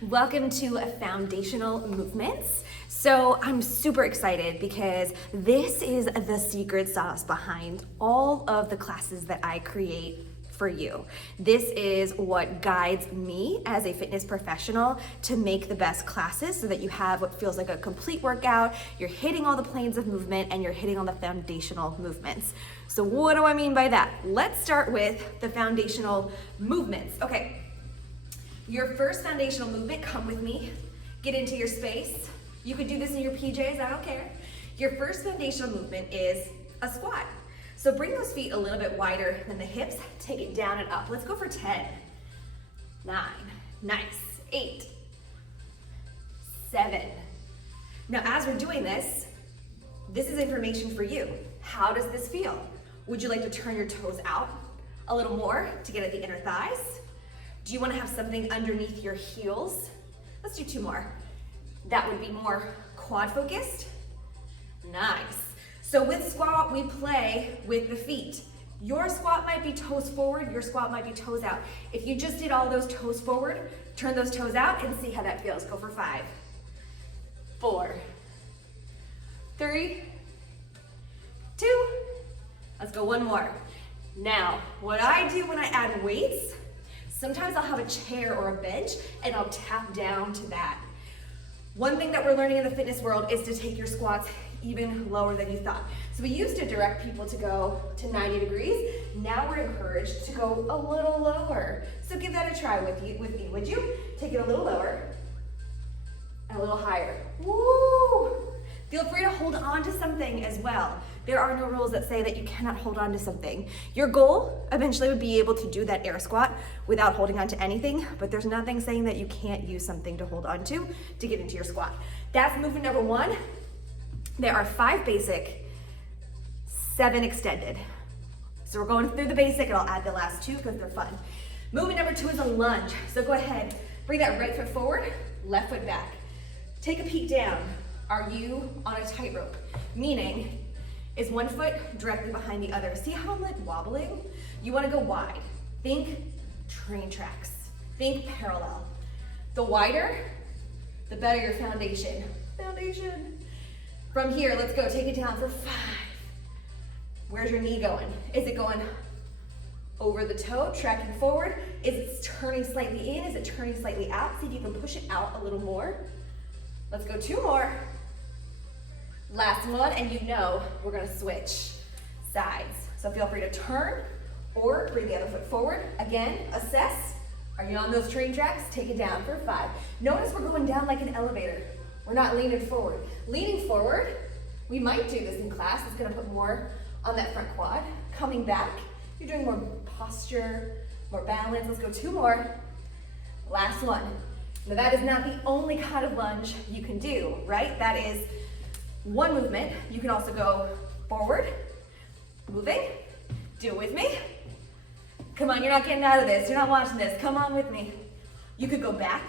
Welcome to Foundational Movements. So I'm super excited because this is the secret sauce behind all of the classes that I create for you. This is what guides me as a fitness professional to make the best classes so that you have what feels like a complete workout, you're hitting all the planes of movement, and you're hitting all the foundational movements. So what do I mean by that? Let's start with the foundational movements. Okay. Your first foundational movement, come with me, get into your space. You could do this in your PJs, I don't care. Your first foundational movement is a squat. So bring those feet a little bit wider than the hips, take it down and up. Let's go for 10, 9, nice, 8, 7. Now as we're doing this is information for you. How does this feel? Would you like to turn your toes out a little more to get at the inner thighs? Do you want to have something underneath your heels? Let's do 2 more. That would be more quad focused. Nice. So with squat, we play with the feet. Your squat might be toes forward, your squat might be toes out. If you just did all those toes forward, turn those toes out and see how that feels. Go for 5, 4, 3, 2. Let's go 1 more. Now, what I do when I add weights, sometimes I'll have a chair or a bench and I'll tap down to that. One thing that we're learning in the fitness world is to take your squats even lower than you thought. So we used to direct people to go to 90 degrees. Now we're encouraged to go a little lower. So give that a try with me, would you? Take it a little lower, and a little higher. Woo! Feel free to hold on to something as well. There are no rules that say that you cannot hold on to something. Your goal eventually would be able to do that air squat without holding on to anything, but there's nothing saying that you can't use something to hold on to get into your squat. That's movement number 1. There are 5 basic, 7 extended. So we're going through the basic and I'll add the last 2 because they're fun. Movement number 2 is a lunge. So go ahead, bring that right foot forward, left foot back. Take a peek down. Are you on a tightrope? Meaning, is one foot directly behind the other? See how I'm like wobbling? You wanna go wide. Think train tracks. Think parallel. The wider, the better your foundation. Foundation. From here, let's go, take it down for 5. Where's your knee going? Is it going over the toe, tracking forward? Is it turning slightly in? Is it turning slightly out? See if you can push it out a little more. Let's go 2 more. Last one, and you know we're gonna switch sides. So feel free to turn or bring the other foot forward. Again, assess. Are you on those train tracks? Take it down for 5. Notice we're going down like an elevator. We're not leaning forward. Leaning forward, we might do this in class. It's gonna put more on that front quad. Coming back, you're doing more posture, more balance. Let's go 2 more. Last one. Now that is not the only kind of lunge you can do, right? That is one movement. You can also go forward, moving. Do it with me. Come on, you're not getting out of this. You're not watching this. Come on with me. You could go back.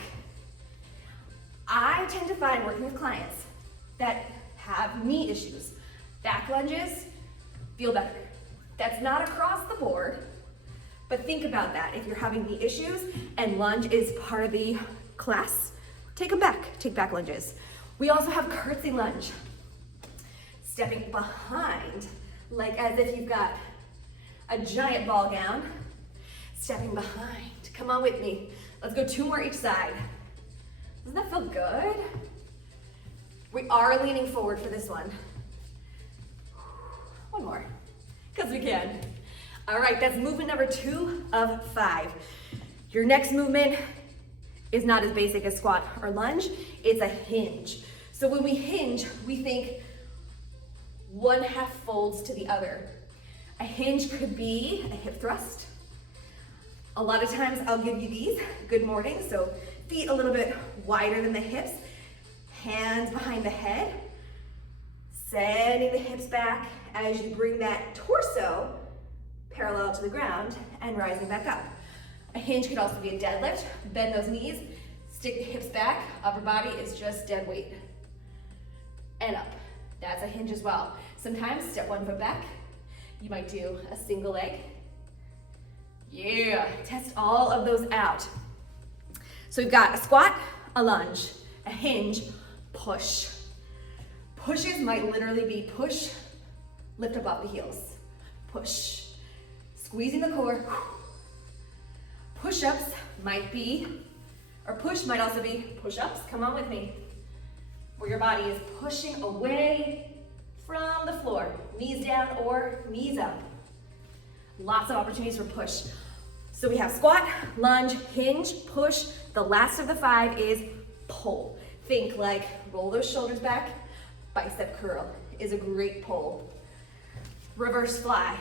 I tend to find working with clients that have knee issues. Back lunges feel better. That's not across the board, but think about that. If you're having knee issues and lunge is part of the class, take them back. Take back lunges. We also have curtsy lunge. Stepping behind, like as if you've got a giant ball gown. Stepping behind. Come on with me. Let's go 2 more each side. Doesn't that feel good? We are leaning forward for this one. 1 more, because we can. All right, that's movement number 2 of 5. Your next movement is not as basic as squat or lunge. It's a hinge. So when we hinge, we think 1/2 folds to the other. A hinge could be a hip thrust. A lot of times I'll give you these, good morning. So feet a little bit wider than the hips, hands behind the head, sending the hips back as you bring that torso parallel to the ground and rising back up. A hinge could also be a deadlift. Bend those knees, stick the hips back, upper body is just dead weight. And up. That's a hinge as well. Sometimes step 1 foot back. You might do a single leg. Yeah, test all of those out. So we've got a squat, a lunge, a hinge, push. Pushes might literally be push, lift up off the heels, push, squeezing the core. Push-ups might be, or push might also be push-ups, come on with me, where your body is pushing away from the floor, knees down or knees up. Lots of opportunities for push. So we have squat, lunge, hinge, push. The last of the 5 is pull. Think like roll those shoulders back, bicep curl is a great pull. Reverse fly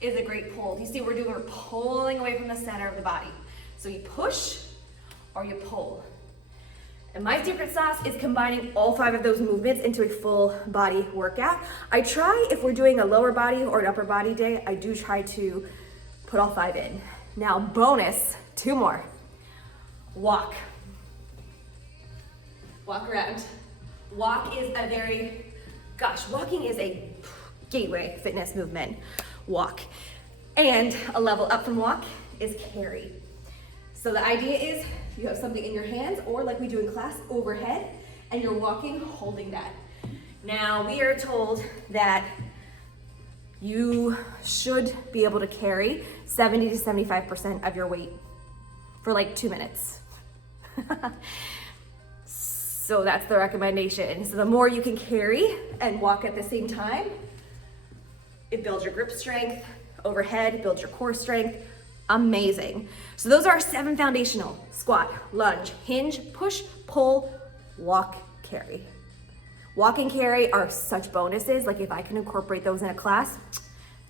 is a great pull. You see what we're doing? We're pulling away from the center of the body. So you push or you pull. And my secret sauce is combining all 5 of those movements into a full body workout. I try, if we're doing a lower body or an upper body day, I do try to put all 5 in. Now bonus, 2 more. Walk. Walk around. Walk is a very, walking is a gateway fitness movement. Walk. And a level up from walk is carry. So the idea is you have something in your hands, or like we do in class, overhead, and you're walking holding that. Now we are told that you should be able to carry 70 to 75% of your weight for like 2 minutes. So that's the recommendation. So the more you can carry and walk at the same time, it builds your grip strength, overhead, builds your core strength. Amazing. So those are our 7 foundational: squat, lunge, hinge, push, pull, walk, carry. Walk and carry are such bonuses. Like if I can incorporate those in a class,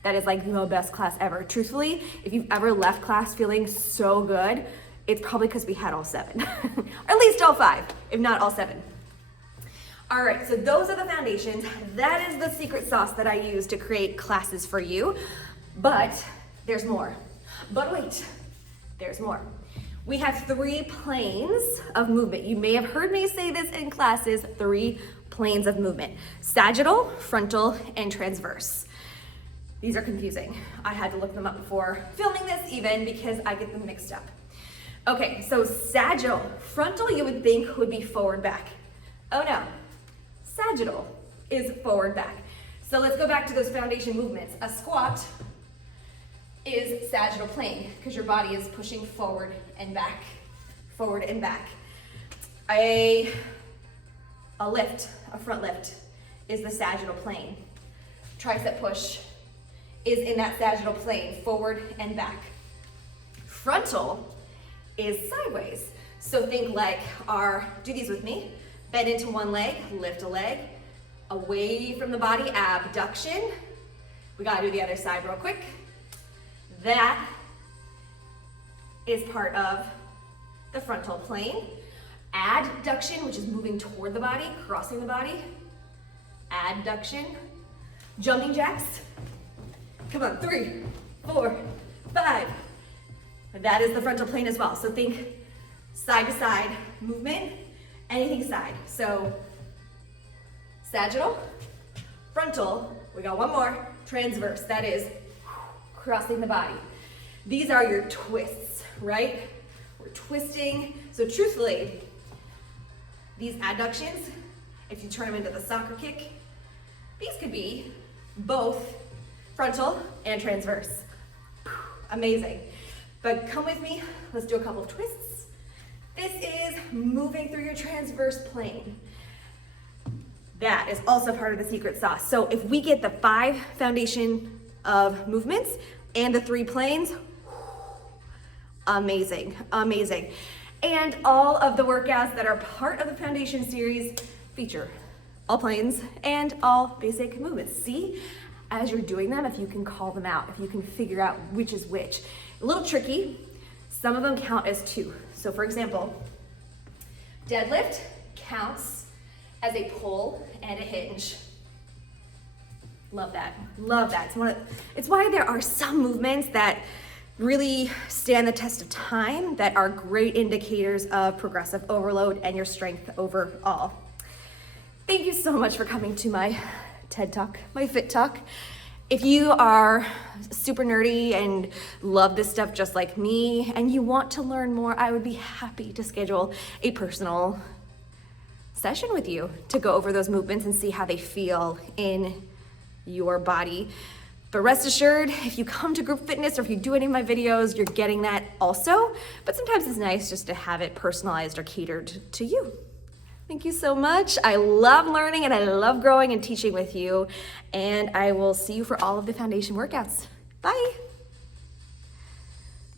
that is like the best class ever. Truthfully, if you've ever left class feeling so good, it's probably because we had all 7, or at least all 5, if not all 7. All right, so those are the foundations. That is the secret sauce that I use to create classes for you, but there's more. But wait, there's more. We have 3 planes of movement. You may have heard me say this in classes, 3 planes of movement: sagittal, frontal, and transverse. These are confusing. I had to look them up before filming this even because I get them mixed up. Okay, so sagittal, frontal you would think would be forward back. Oh no, sagittal is forward back. So let's go back to those foundation movements. A squat is sagittal plane because your body is pushing forward and back, forward and back. A lift, a front lift, is the sagittal plane. Tricep push is in that sagittal plane, forward and back. Frontal is sideways. So think like do these with me, bend into one leg, lift a leg, away from the body, abduction. We gotta do the other side real quick. That is part of the frontal plane. Adduction, which is moving toward the body, crossing the body. Adduction. Jumping jacks. Come on, 3, 4, 5. That is the frontal plane as well. So think side to side movement, anything side. So sagittal, frontal, we got one more, transverse, that is crossing the body. These are your twists, right? We're twisting. So truthfully, these adductions, if you turn them into the soccer kick, these could be both frontal and transverse. Amazing. But come with me, let's do a couple of twists. This is moving through your transverse plane. That is also part of the secret sauce. So if we get the 5 foundation of movements and the 3 planes, amazing, amazing. And all of the workouts that are part of the foundation series feature all planes and all basic movements. See, as you're doing them, if you can call them out, if you can figure out which is which. A little tricky, some of them count as 2. So for example, deadlift counts as a pull and a hinge. Love that, love that. It's why there are some movements that really stand the test of time that are great indicators of progressive overload and your strength overall. Thank you so much for coming to my TED Talk, my Fit Talk. If you are super nerdy and love this stuff just like me and you want to learn more, I would be happy to schedule a personal session with you to go over those movements and see how they feel in your body. But rest assured, if you come to group fitness or if you do any of my videos, you're getting that also. But sometimes it's nice just to have it personalized or catered to you. Thank you so much. I love learning and I love growing and teaching with you. And I will see you for all of the foundation workouts. Bye.